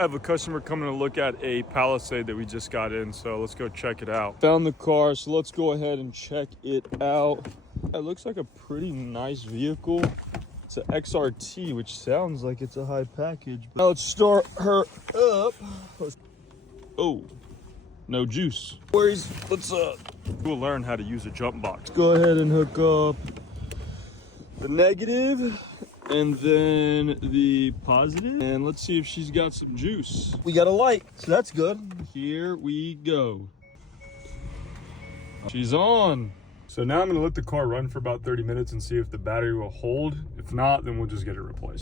I have a customer coming to look at a Palisade that we just got in, so let's go check it out. Found the car, so let's go ahead and check it out. It looks like a pretty nice vehicle. It's an XRT, which sounds like it's a high package. But now let's start her up. Oh, no juice. Worries. We'll learn how to use a jump box. Go ahead and hook up the negative and then the positive, and let's see if she's got some juice. We got a light, so that's good. Here we go. She's on. So now I'm gonna let the car run for about 30 minutes and see if the battery will hold. If not, then we'll just get it replaced.